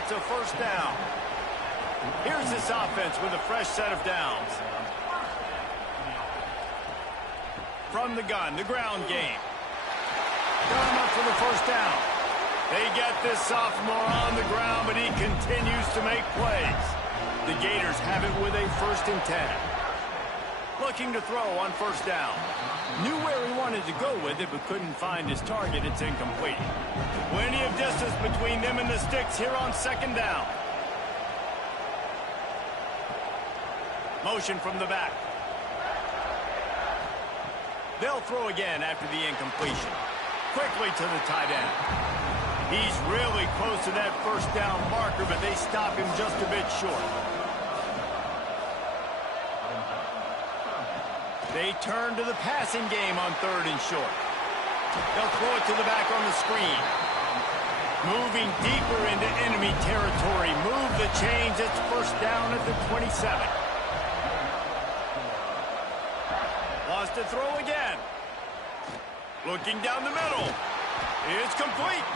That's a first down. Here's this offense with a fresh set of downs. From the gun, the ground game. Got him up for the first down. They get this sophomore on the ground, but he continues to make plays. The Gators have it with a 1st and 10. Looking to throw on first down. Knew where he wanted to go with it, but couldn't find his target. It's incomplete. Plenty of distance between them and the sticks here on 2nd down. Motion from the back. They'll throw again after the incompletion. Quickly to the tight end. He's really close to that first down marker, but they stop him just a bit short. They turn to the passing game on 3rd and short. They'll throw it to the back on the screen. Moving deeper into enemy territory. Move the chains. It's first down at the 27. Lost to throw again. Looking down the middle. It's complete.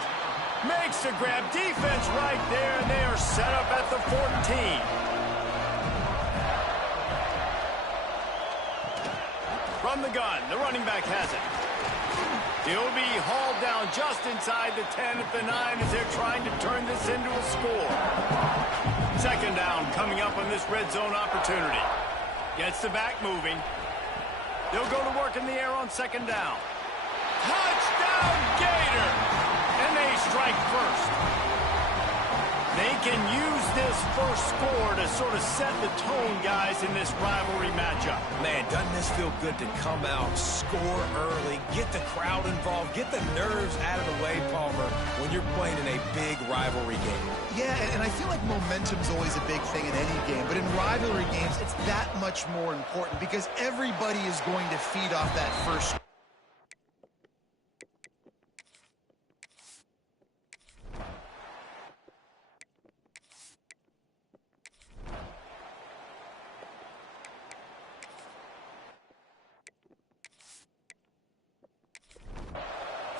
Makes the grab. Defense right there, and they are set up at the 14. From the gun, the running back has it. He'll be hauled down just inside the 10 at the 9 as they're trying to turn this into a score. 2nd down coming up on this red zone opportunity. Gets the back moving. They'll go to work in the air on 2nd down. Touchdown, Gator! And they strike first. They can use this first score to sort of set the tone, guys, in this rivalry matchup. Man, doesn't this feel good to come out, score early, get the crowd involved, get the nerves out of the way, Palmer, when you're playing in a big rivalry game. Yeah, and I feel like momentum's always a big thing in any game, but in rivalry games, it's that much more important because everybody is going to feed off that first.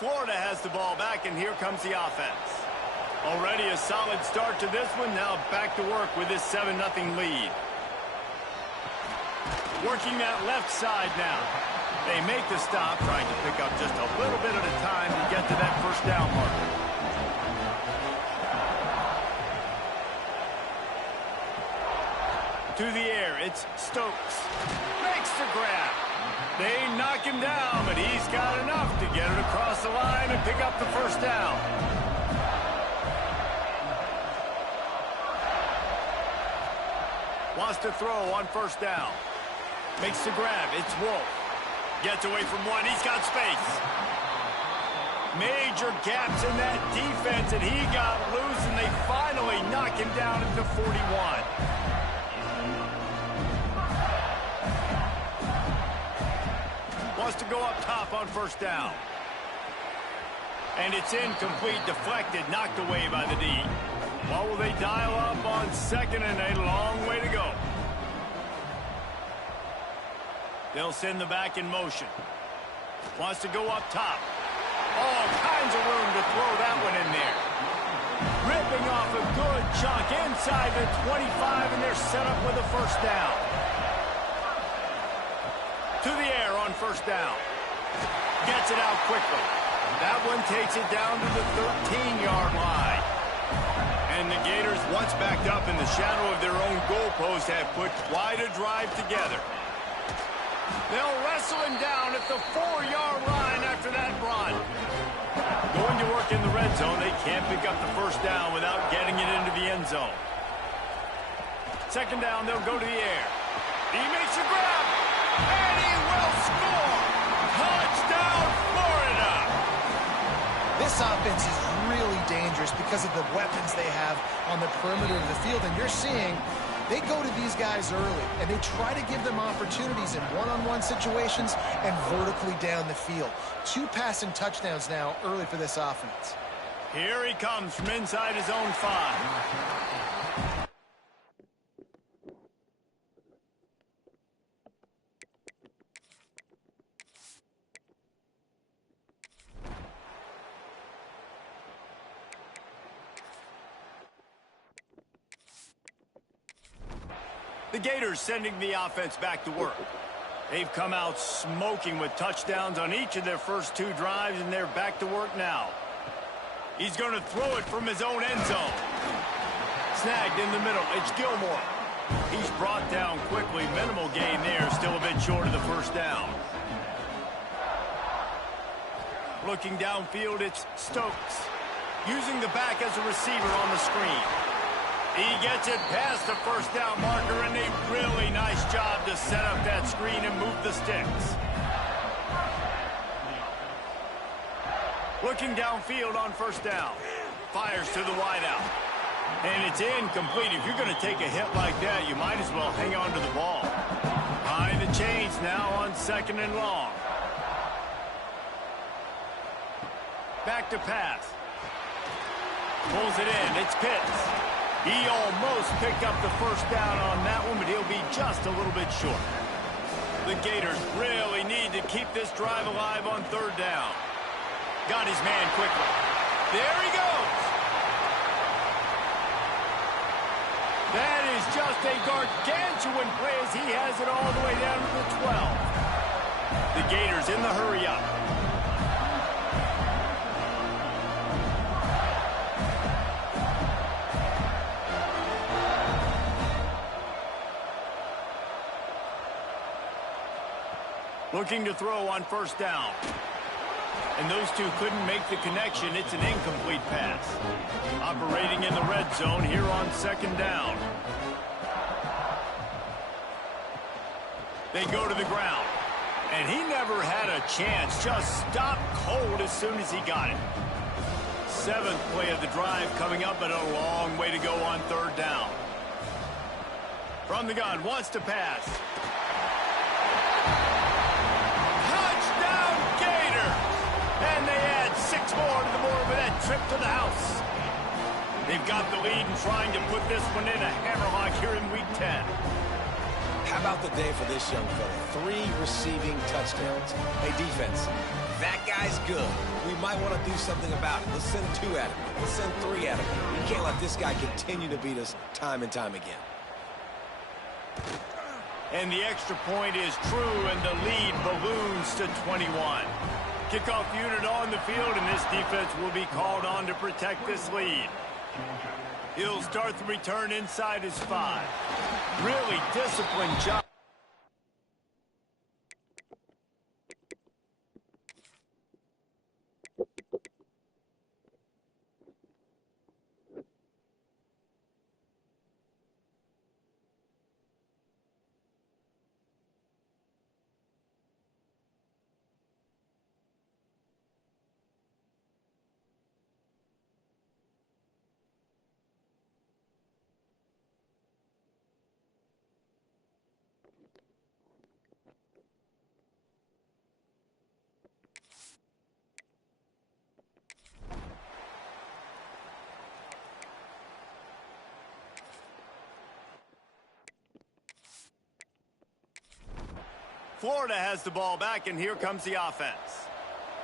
Florida has the ball back, and here comes the offense. Already a solid start to this one. Now back to work with this 7-0 lead. Working that left side now. They make the stop, trying to pick up just a little bit at a time to get to that first down marker. To the air, it's Stokes. Makes the grab. They knock him down, but he's got enough to get it across the line and pick up the first down. Wants to throw on first down. Makes the grab. It's Wolf. Gets away from one. He's got space. Major gaps in that defense, and he got loose, and they finally knock him down at the 41. Wants to go up top on first down. And it's incomplete, deflected, knocked away by the D. What will they dial up on 2nd and a long way to go? They'll send the back in motion. Wants to go up top. All kinds of room to throw that one in there. Ripping off a good chunk inside the 25, and they're set up with a first down. To the air on first down. Gets it out quickly. That one takes it down to the 13-yard line. And the Gators, once backed up in the shadow of their own goalpost, have put quite a drive together. They'll wrestle him down at the 4-yard line after that run. Going to work in the red zone. They can't pick up the first down without getting it into the end zone. 2nd down, they'll go to the air. He makes a grab. And he will score! Touchdown, Florida! This offense is really dangerous because of the weapons they have on the perimeter of the field. And you're seeing they go to these guys early, and they try to give them opportunities in one-on-one situations and vertically down the field. 2 passing touchdowns now early for this offense. Here he comes from inside his own 5. The Gators sending the offense back to work. They've come out smoking with touchdowns on each of their first 2 drives, and they're back to work now. He's going to throw it from his own end zone. Snagged in the middle. It's Gilmore. He's brought down quickly. Minimal gain there. Still a bit short of the first down. Looking downfield, it's Stokes. Using the back as a receiver on the screen. He gets it past the first down marker, and a really nice job to set up that screen and move the sticks. Looking downfield on first down. Fires to the wideout. And it's incomplete. If you're going to take a hit like that, you might as well hang on to the ball. Behind the chains now on 2nd and long. Back to pass. Pulls it in. It's Pitts. He almost picked up the first down on that one, but he'll be just a little bit short. The Gators really need to keep this drive alive on 3rd down. Got his man quickly. There he goes. That is just a gargantuan play as he has it all the way down to the 12. The Gators in the hurry up. Looking to throw on first down. And those two couldn't make the connection. It's an incomplete pass. Operating in the red zone here on 2nd down. They go to the ground. And he never had a chance. Just stopped cold as soon as he got it. 7th play of the drive coming up, but a long way to go on 3rd down. From the gun, wants to pass. And they add 6 more to the board with that trip to the house. They've got the lead and trying to put this one in a hammerlock here in Week 10. How about the day for this young fella? 3 receiving touchdowns. Hey, defense, that guy's good. We might want to do something about it. Let's send 2 at him. Let's send 3 at him. We can't let this guy continue to beat us time and time again. And the extra point is true, and the lead balloons to 21. Kickoff unit on the field, and this defense will be called on to protect this lead. He'll start the return inside his 5. Really disciplined job. Florida has the ball back, and here comes the offense.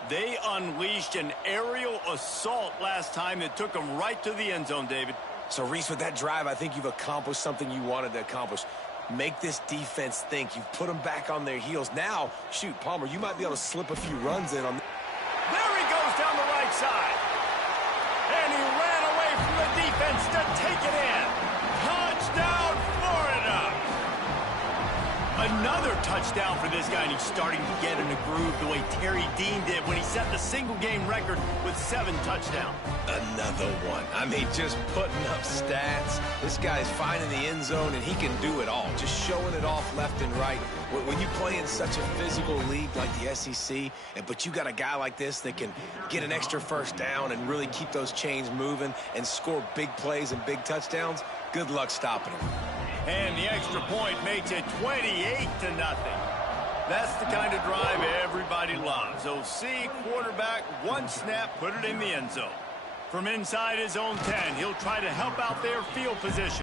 They unleashed an aerial assault last time that took them right to the end zone, David. So, Reese, with that drive, I think you've accomplished something you wanted to accomplish. Make this defense think. You've put them back on their heels. Now, shoot, Palmer, you might be able to slip a few runs in on. There he goes down the right side. And he ran away from the defense to take it in. Touchdown, Florida! Another touchdown for this guy, and he's starting to get in a groove the way Terry Dean did when he set the single-game record with 7 touchdowns. Another one. I mean, just putting up stats. This guy's finding the end zone, and he can do it all. Just showing it off left and right. When you play in such a physical league like the SEC, but you got a guy like this that can get an extra first down and really keep those chains moving and score big plays and big touchdowns, good luck stopping him. And the extra point makes it 28-0. That's the kind of drive everybody loves. OC, quarterback, 1 snap, put it in the end zone. From inside his own 10, he'll try to help out their field position.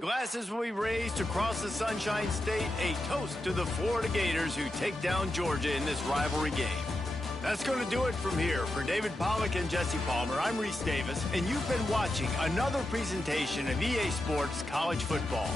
Glasses will be raised across the Sunshine State, a toast to the Florida Gators who take down Georgia in this rivalry game. That's going to do it from here. For David Pollack and Jesse Palmer, I'm Reese Davis, and you've been watching another presentation of EA Sports College Football.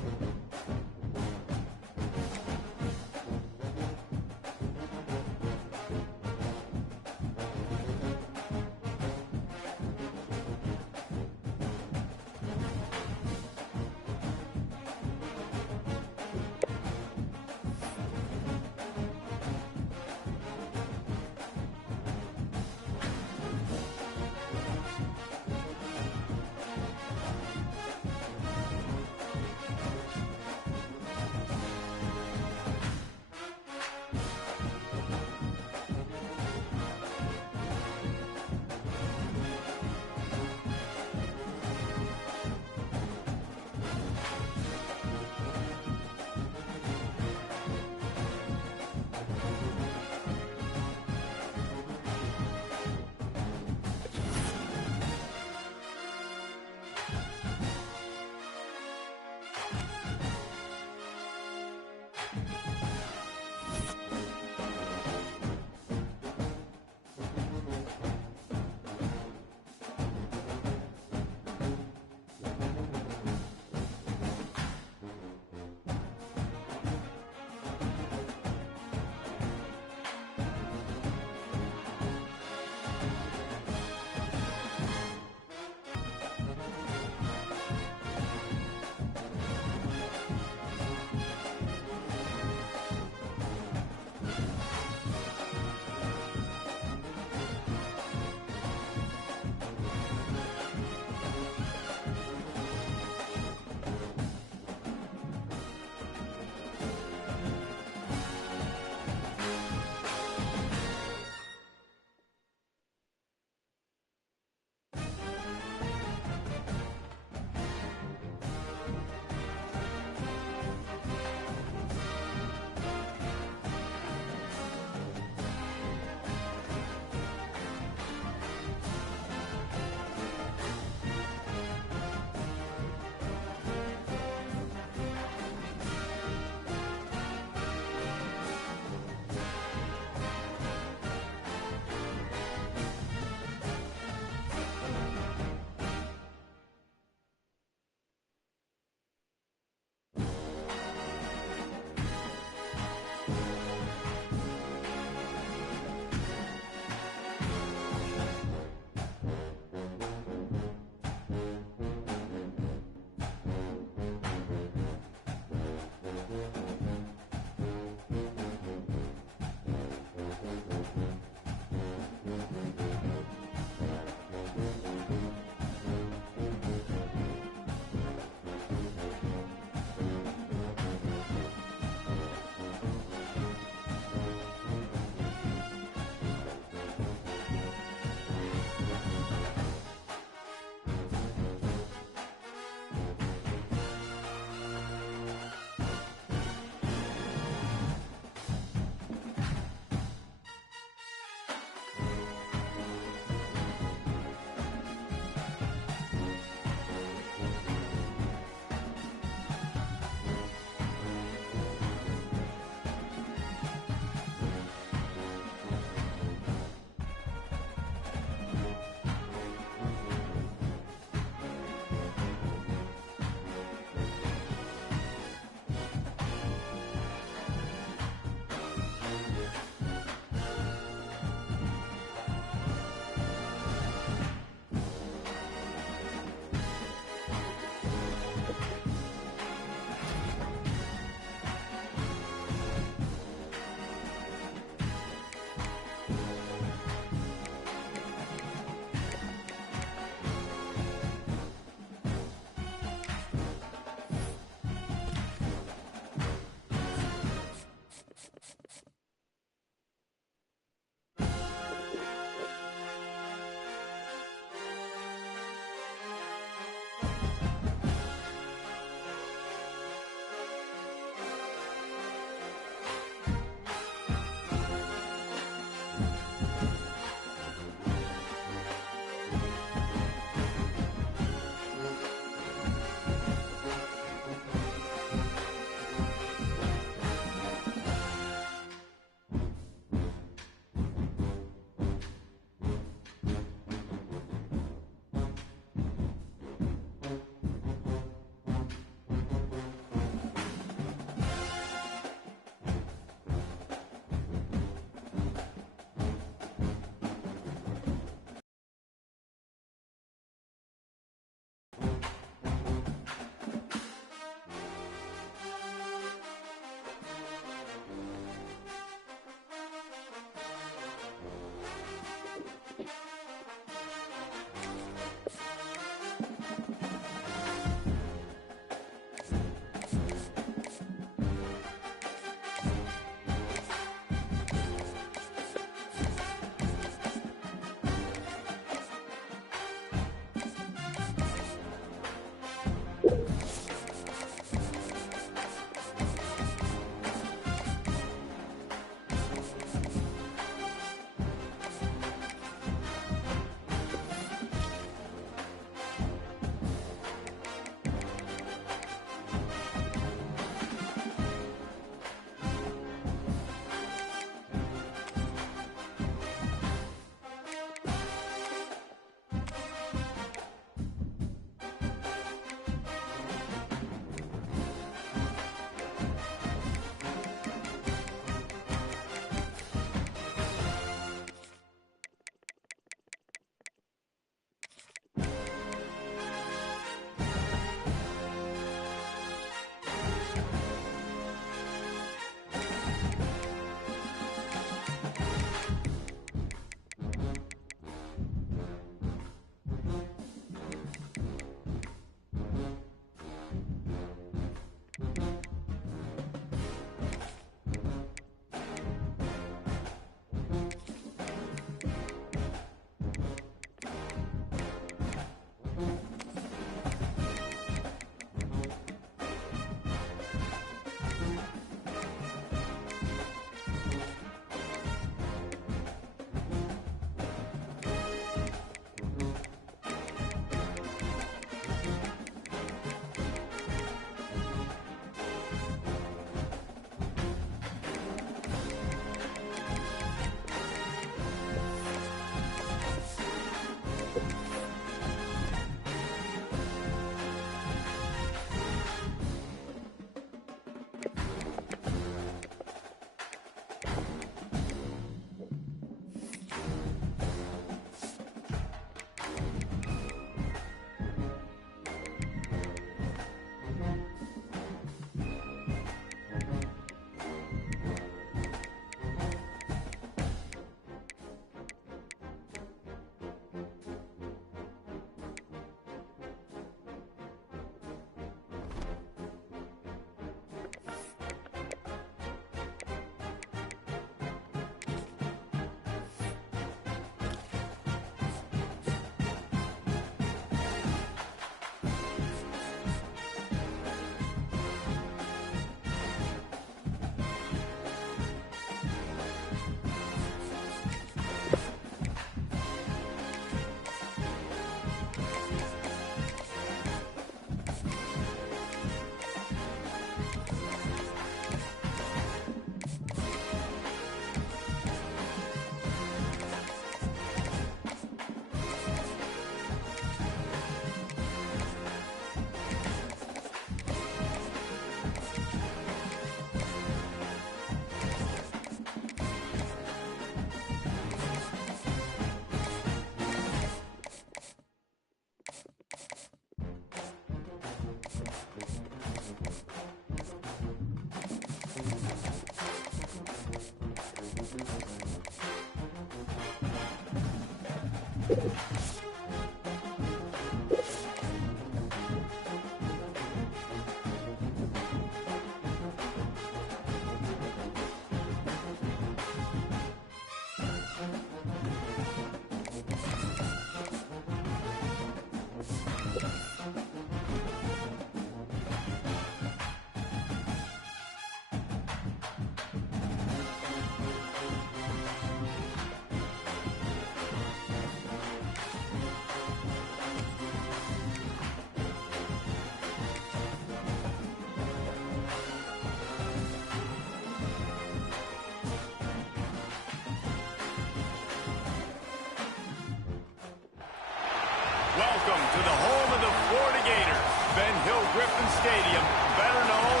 Welcome to the home of the Florida Gators, Ben Hill Griffin Stadium, better known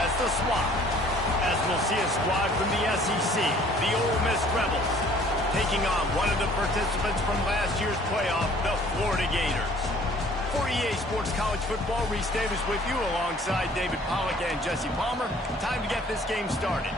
as the Swamp. As we'll see a squad from the SEC, the Ole Miss Rebels, taking on one of the participants from last year's playoff, the Florida Gators. For EA Sports College Football, Reese Davis with you alongside David Pollack and Jesse Palmer. Time to get this game started.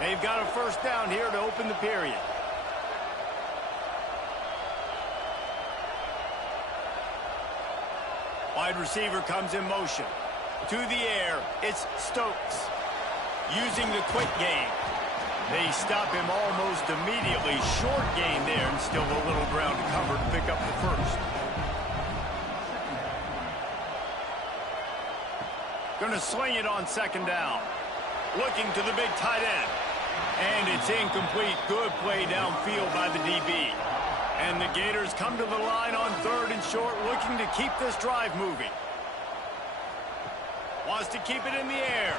They've got a first down here to open the period. Wide receiver comes in motion. To the air, it's Stokes. Using the quick game. They stop him almost immediately. Short gain there, and still a little ground to cover to pick up the first. Gonna sling it on second down. Looking to the big tight end. And it's incomplete. Good play downfield by the DB. And the Gators come to the line on third and short, looking to keep this drive moving. Wants to keep it in the air.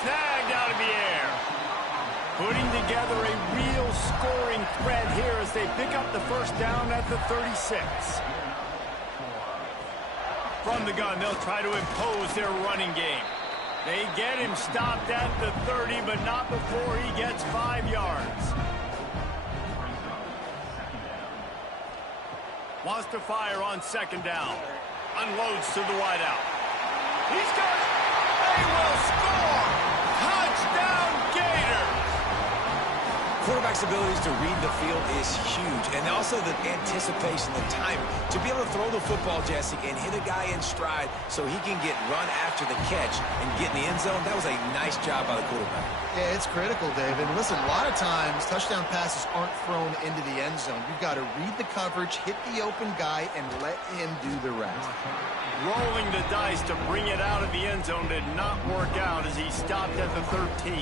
Snagged out of the air. Putting together a real scoring threat here as they pick up the first down at the 36. From the gun, they'll try to impose their running game. They get him stopped at the 30, but not before he gets 5 yards. Wants to fire on second down. Unloads to the wideout. He's got it. They will score. Touchdown, Gators. Quarterback's abilities to read the field is huge, and also the anticipation, the timing. To be able to throw the football, Jesse, and hit a guy in stride so he can get run after the catch and get in the end zone, that was a nice job by the quarterback. Yeah, it's critical, David. And listen, a lot of times, touchdown passes aren't thrown into the end zone. You've got to read the coverage, hit the open guy, and let him do the rest. Rolling the dice to bring it out of the end zone did not work out as he stopped at the 13.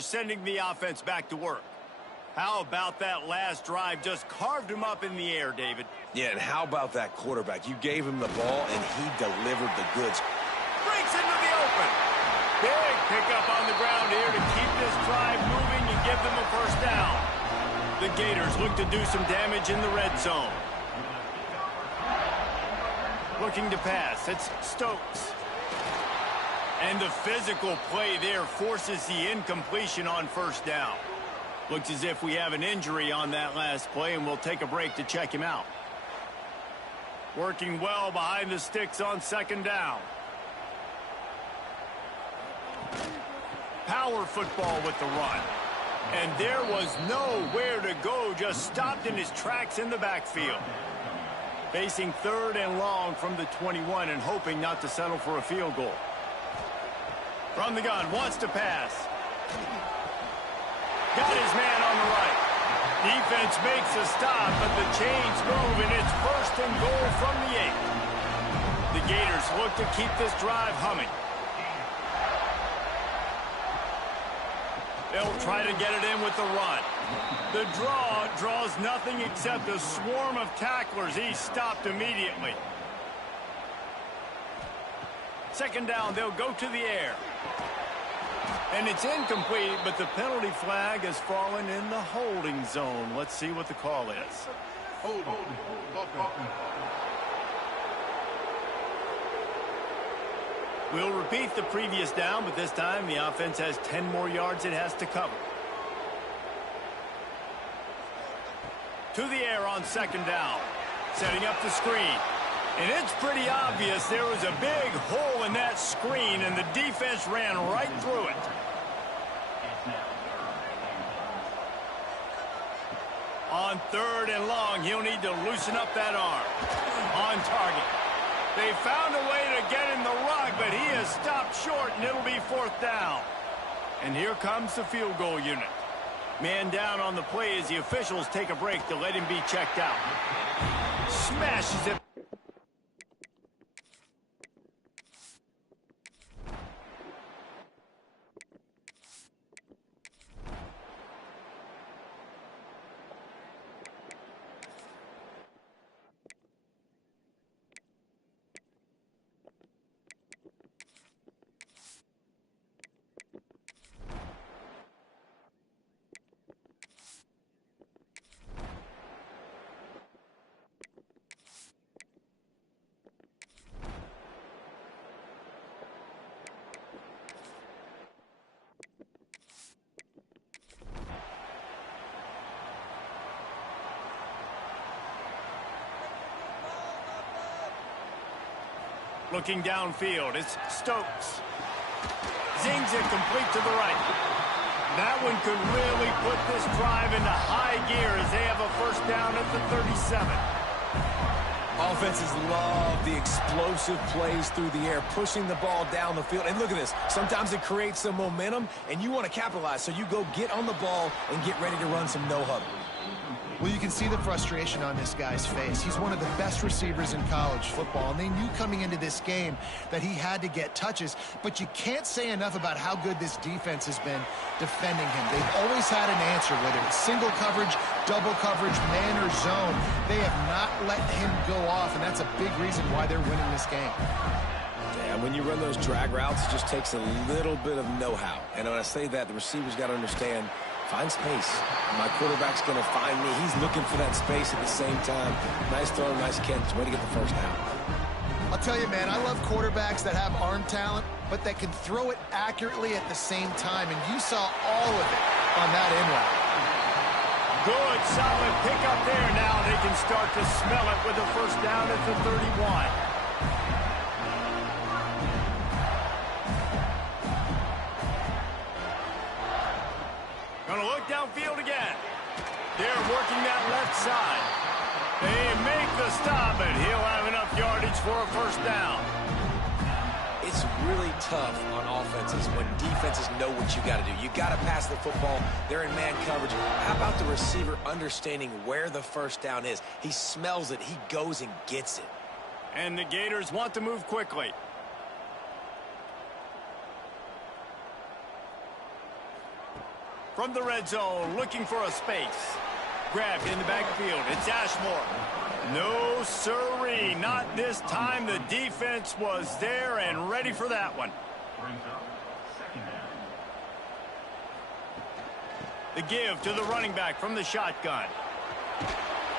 Sending the offense back to work. How about that last drive? Just carved him up in the air, David. Yeah, and how about that quarterback? You gave him the ball, and he delivered the goods. Breaks into the open. Big pickup on the ground here to keep this drive moving and give them a first down. The Gators look to do some damage in the red zone. Looking to pass. It's Stokes. And the physical play there forces the incompletion on first down. Looks as if we have an injury on that last play, and we'll take a break to check him out. Working well behind the sticks on second down. Power football with the run. And there was nowhere to go, just stopped in his tracks in the backfield. Facing 3rd and long from the 21 and hoping not to settle for a field goal. From the gun, wants to pass. Got his man on the right. Defense makes a stop, but the chains move, and it's 1st and goal from the 8. The Gators look to keep this drive humming. They'll try to get it in with the run. The draw draws nothing except a swarm of tacklers. He's stopped immediately. 2nd down, they'll go to the air. And it's incomplete, but the penalty flag has fallen in the holding zone. Let's see what the call is. We'll repeat the previous down, but this time the offense has 10 more yards it has to cover. To the air on 2nd down. Setting up the screen. And it's pretty obvious there was a big hole in that screen, and the defense ran right through it. On 3rd and long, he'll need to loosen up that arm. On target. They found a way to get in the rug, but he has stopped short, and it'll be 4th down. And here comes the field goal unit. Man down on the play as the officials take a break to let him be checked out. Smashes it. Looking downfield, it's Stokes. Zings it complete to the right. That one could really put this drive into high gear as they have a 1st down at the 37. Offenses love the explosive plays through the air, pushing the ball down the field. And look at this. Sometimes it creates some momentum, and you want to capitalize. So you go get on the ball and get ready to run some no-huddle. Well, you can see the frustration on this guy's face. He's one of the best receivers in college football, and they knew coming into this game that he had to get touches, but you can't say enough about how good this defense has been defending him. They've always had an answer, whether it's single coverage, double coverage, man or zone. They have not let him go off, and that's a big reason why they're winning this game. Yeah, when you run those drag routes, it just takes a little bit of know-how. And when I say that, the receiver's got to understand, find space. My quarterback's going to find me. He's looking for that space at the same time. Nice throw, nice catch. Way to get the 1st down. I'll tell you, man, I love quarterbacks that have arm talent, but that can throw it accurately at the same time, and you saw all of it on that in route. Good, solid pickup there. Now they can start to smell it with a 1st down at the 31. Gonna look downfield again. They're working that left side. They make the stop, and he'll have enough yardage for a 1st down. It's really tough on offenses when defenses know what you got to do. You got to pass the football. They're in man coverage. How about the receiver understanding where the 1st down is? He smells it. He goes and gets it. And the Gators want to move quickly. From the red zone, looking for a space. Grabbed in the backfield. It's Ashmore. No siree, not this time. The defense was there and ready for that one. The give to the running back from the shotgun.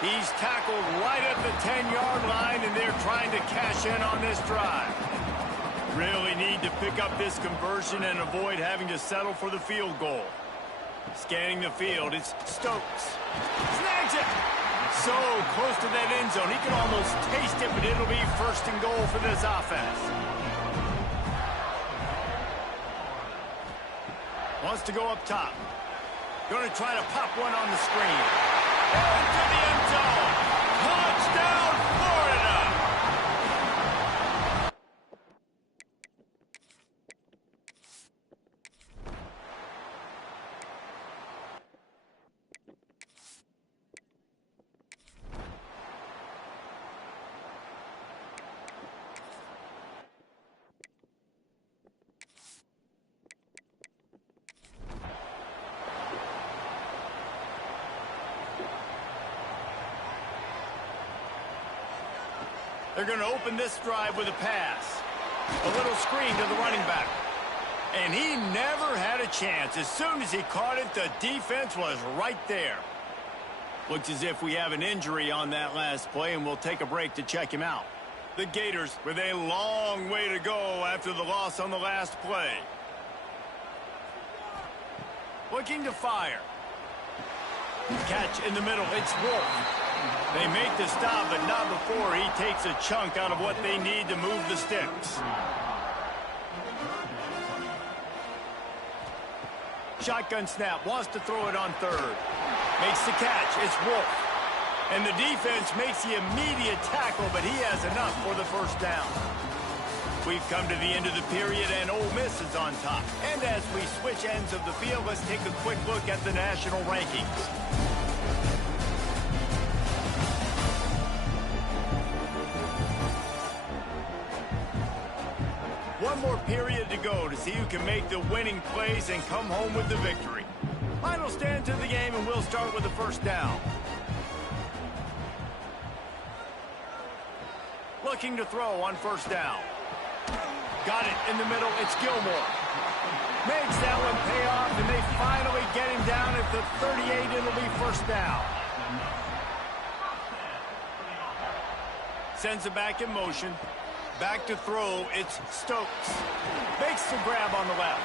He's tackled right at the 10-yard line, and they're trying to cash in on this drive. Really need to pick up this conversion and avoid having to settle for the field goal. Scanning the field, it's Stokes. Snags it! So close to that end zone. He can almost taste it, but it'll be 1st and goal for this offense. Wants to go up top. Going to try to pop one on the screen. Into the end zone. Touchdown, Florida! They're going to open this drive with a pass. A little screen to the running back. And he never had a chance. As soon as he caught it, the defense was right there. Looks as if we have an injury on that last play, and we'll take a break to check him out. The Gators with a long way to go after the loss on the last play. Looking to fire. Catch in the middle. It's Wolf. They make the stop, but not before he takes a chunk out of what they need to move the sticks. Shotgun snap, wants to throw it on third. Makes the catch, it's Wolf. And the defense makes the immediate tackle, but he has enough for the first down. We've come to the end of the period, and Ole Miss is on top. And as we switch ends of the field, let's take a quick look at the national rankings. One more period to go to see who can make the winning plays and come home with the victory. Final stand to the game, and we'll start with the first down. Looking to throw on first down. Got it in the middle. It's Gilmore. Makes that one pay off, and they finally get him down at the 38. It'll be first down. Sends it back in motion. Back to throw, it's Stokes. Makes the grab on the left.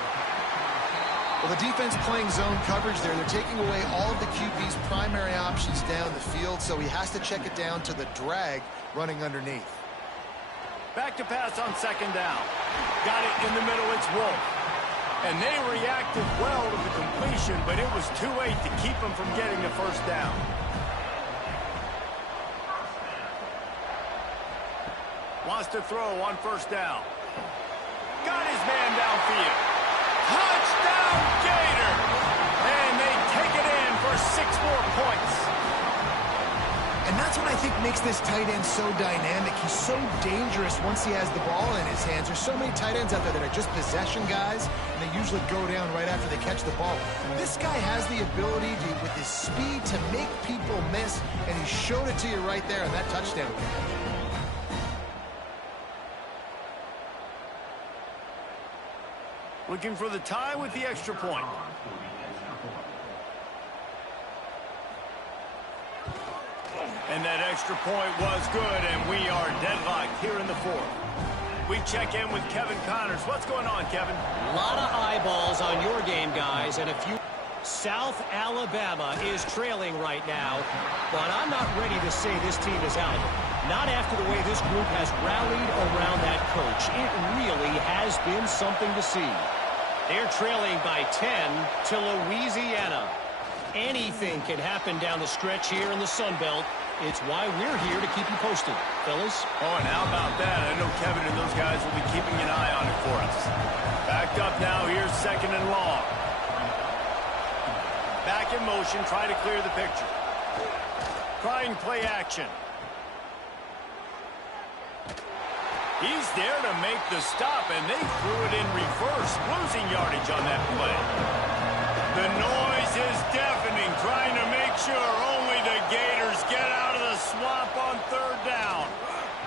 Well, the defense playing zone coverage there. They're taking away all of the QB's primary options down the field, so he has to check it down to the drag running underneath. Back to pass on second down. Got it in the middle, it's Wolf. And they reacted well to the completion, but it was too late to keep them from getting the first down. Wants to throw on first down. Got his man downfield. Touchdown, Gator! And they take it in for 6 more points. And that's what I think makes this tight end so dynamic. He's so dangerous once he has the ball in his hands. There's so many tight ends out there that are just possession guys, and they usually go down right after they catch the ball. This guy has the ability to, with his speed, to make people miss, and he showed it to you right there in that touchdown catch. Looking for the tie with the extra point. And that extra point was good, and we are deadlocked here in the fourth. We check in with Kevin Connors. What's going on, Kevin? A lot of eyeballs on your game, guys, and a few... South Alabama is trailing right now, but I'm not ready to say this team is out. Not after the way this group has rallied around that coach. It really has been something to see. They're trailing by 10 to Louisiana. Anything can happen down the stretch here in the Sun Belt. It's why we're here to keep you posted, fellas. Oh, and how about that? I know Kevin and those guys will be keeping an eye on it for us. Backed up now. Here's second and long. Back in motion. Try to clear the picture. Trying play action. He's there to make the stop, and they threw it in reverse, losing yardage on that play. The noise is deafening, trying to make sure only the Gators get out of the swamp on third down.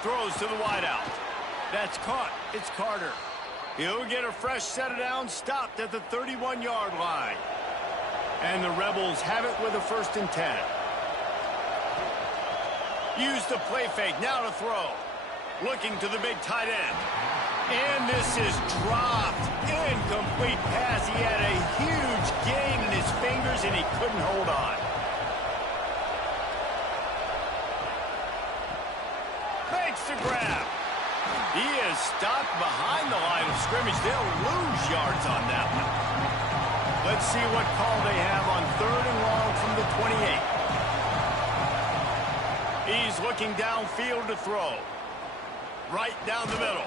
Throws to the wideout. That's caught. It's Carter. He'll get a fresh set of downs, stopped at the 31-yard line. And the Rebels have it with a 1st and 10. Use the play fake, now to throw. Looking to the big tight end. And this is dropped. Incomplete pass. He had a huge gain in his fingers, and he couldn't hold on. Makes the grab. He is stopped behind the line of scrimmage. They'll lose yards on that one. Let's see what call they have on 3rd and long from the 28. He's looking downfield to throw. Right down the middle.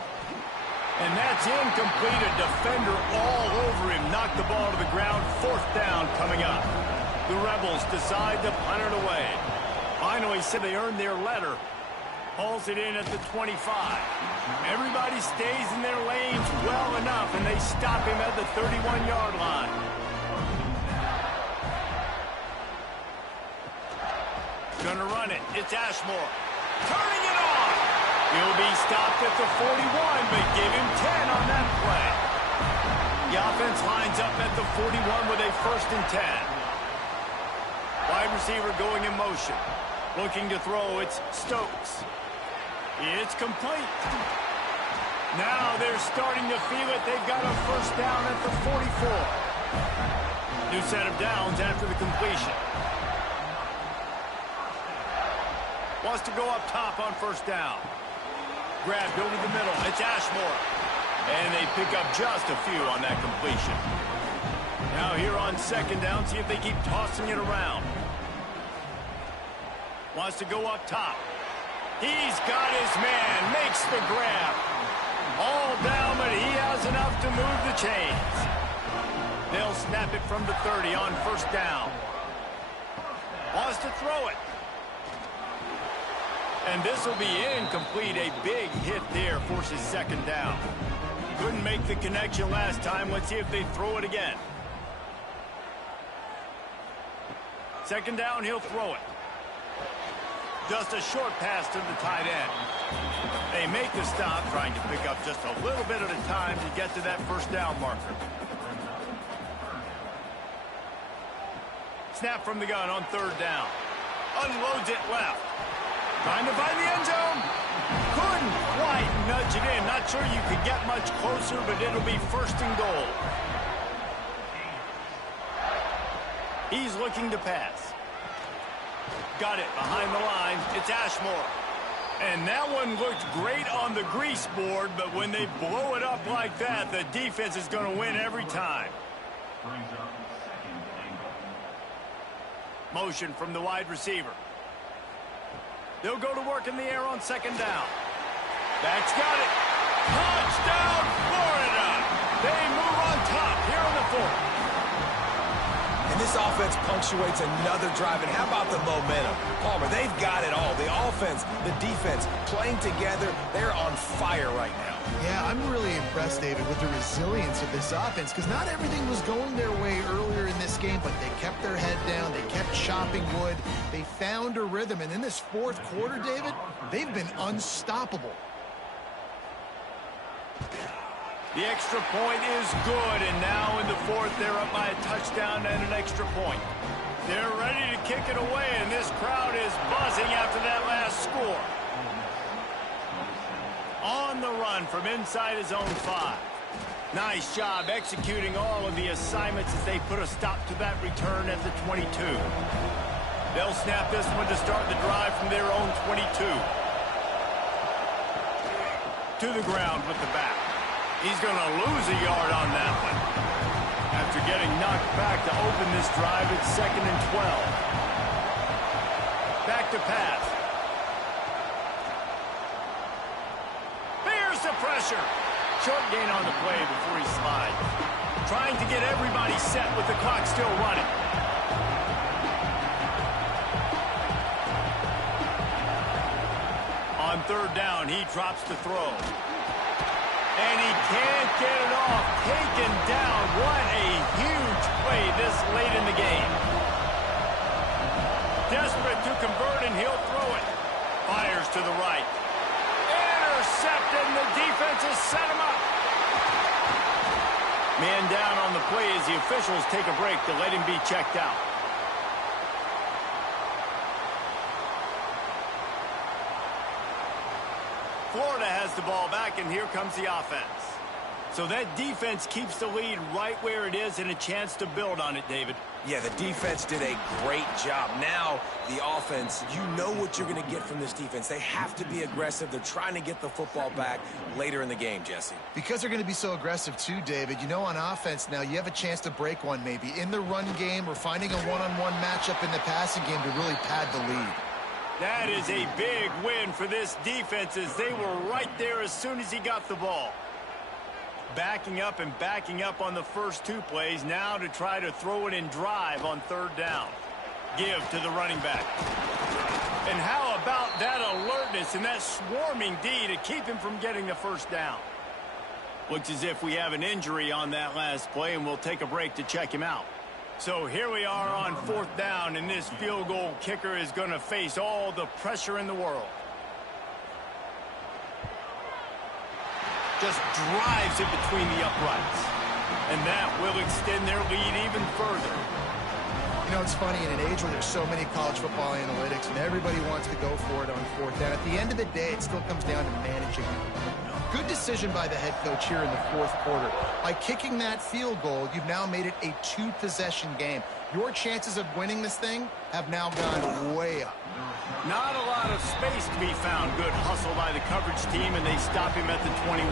And that's incomplete. A defender all over him. Knocked the ball to the ground. 4th down coming up. The Rebels decide to punt it away. Finally said they earned their letter. Hauls it in at the 25. Everybody stays in their lanes well enough, and they stop him at the 31-yard line. Gonna run it. It's Ashmore. Turning it on. He'll be stopped at the 41, but give him 10 on that play. The offense lines up at the 41 with a 1st and 10. Wide receiver going in motion. Looking to throw, it's Stokes. It's complete. Now they're starting to feel it. They've got a 1st down at the 44. New set of downs after the completion. Wants to go up top on 1st down. Grabbed over the middle. It's Ashmore. And they pick up just a few on that completion. Now here on 2nd down, see if they keep tossing it around. Wants to go up top. He's got his man. Makes the grab. All down, but he has enough to move the chains. They'll snap it from the 30 on 1st down. Wants to throw it. And this will be incomplete. A big hit there forces 2nd down. Couldn't make the connection last time. Let's see if they throw it again. 2nd down, he'll throw it. Just a short pass to the tight end. They make the stop, trying to pick up just a little bit at a time to get to that 1st down marker. Snap from the gun on 3rd down. Unloads it left. Trying to find the end zone. Couldn't quite nudge it in. Not sure you could get much closer, but it'll be 1st and goal. He's looking to pass. Got it behind the line. It's Ashmore. And that one looked great on the grease board, but when they blow it up like that, the defense is going to win every time. Motion from the wide receiver. They'll go to work in the air on 2nd down. That's got it. Touchdown, Florida. They move on top here in the 4th. And this offense punctuates another drive. And how about the momentum? Palmer, they've got it all. The offense, the defense, playing together. They're on fire right now. Yeah, I'm really impressed, David, with the resilience of this offense, because not everything was going their way earlier in this game, but they kept their head down. They kept chopping wood. They found a rhythm. And in this 4th quarter, David, they've been unstoppable. The extra point is good, and now in the 4th, they're up by a touchdown and an extra point. They're ready to kick it away, and this crowd is buzzing after that last score. On the run from inside his own 5. Nice job executing all of the assignments as they put a stop to that return at the 22. They'll snap this one to start the drive from their own 22. To the ground with the back. He's going to lose a yard on that one. After getting knocked back to open this drive, it's 2nd and 12. Back to pass. Bears the pressure. Short gain on the play before he slides. Trying to get everybody set with the clock still running. On 3rd down, he drops the throw. And he can't get it off. Taken down. What a huge play this late in the game. Desperate to convert, and he'll throw it. Fires to the right. Intercepted, and the defense has set him up. Man down on the play as the officials take a break to let him be checked out. Florida has the ball back, and here comes the offense. So that defense keeps the lead right where it is and a chance to build on it, David. Yeah, the defense did a great job. Now, the offense, you know what you're going to get from this defense. They have to be aggressive. They're trying to get the football back later in the game, Jesse. Because they're going to be so aggressive too, David, you know, on offense now, you have a chance to break one maybe in the run game or finding a one-on-one matchup in the passing game to really pad the lead. That is a big win for this defense as they were right there as soon as he got the ball. Backing up and backing up on the first two plays now to try to throw it in drive on third down. Give to the running back. And how about that alertness and that swarming D to keep him from getting the first down? Looks as if we have an injury on that last play, and we'll take a break to check him out. So here we are on fourth down, and this field goal kicker is going to face all the pressure in the world. Just drives it between the uprights. And that will extend their lead even further. You know, it's funny, in an age where there's so many college football analytics and everybody wants to go for it on fourth down, at the end of the day, it still comes down to managing. Good decision by the head coach here in the fourth quarter. By kicking that field goal, you've now made it a two-possession game. Your chances of winning this thing have now gone way up. Not a lot of space to be found. Good hustle by the coverage team, and they stop him at the 21.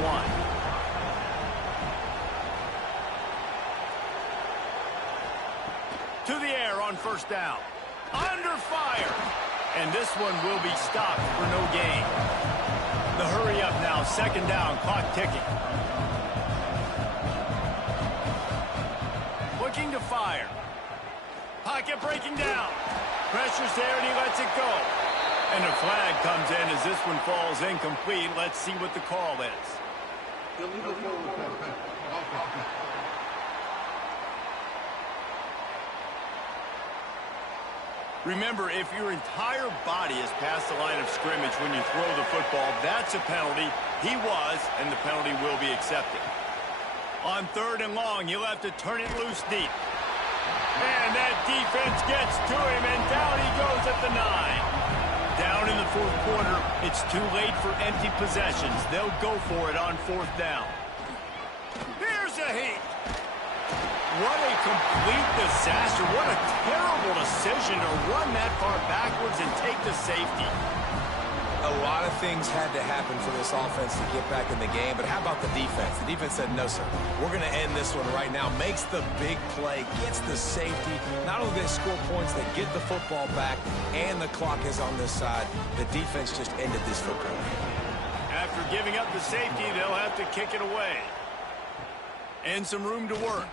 To the air on first down. Under fire. And this one will be stopped for no gain. The hurry up now. Second down. Clock ticking. Looking to fire. Pocket breaking down. Pressure's there, and he lets it go. And a flag comes in as this one falls incomplete. Let's see what the call is. Remember, if your entire body is past the line of scrimmage when you throw the football, that's a penalty. He was, and the penalty will be accepted. On third and long, you'll have to turn it loose deep. And that defense gets to him, and down he goes at the 9. Down in the fourth quarter, it's too late for empty possessions. They'll go for it on fourth down. Here's a heat. What a complete disaster. What a terrible decision to run that far backwards and take the safety. A lot of things had to happen for this offense to get back in the game, but how about the defense? The defense said, no, sir, we're going to end this one right now. Makes the big play, gets the safety. Not only do they score points, they get the football back, and the clock is on this side. The defense just ended this football game. After giving up the safety, they'll have to kick it away. And some room to work.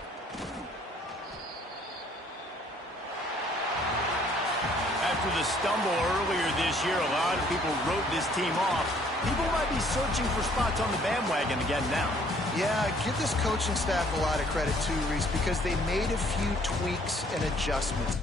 After the stumble earlier this year, a lot of people wrote this team off. People might be searching for spots on the bandwagon again now. Yeah, give this coaching staff a lot of credit too, Reese, because they made a few tweaks and adjustments.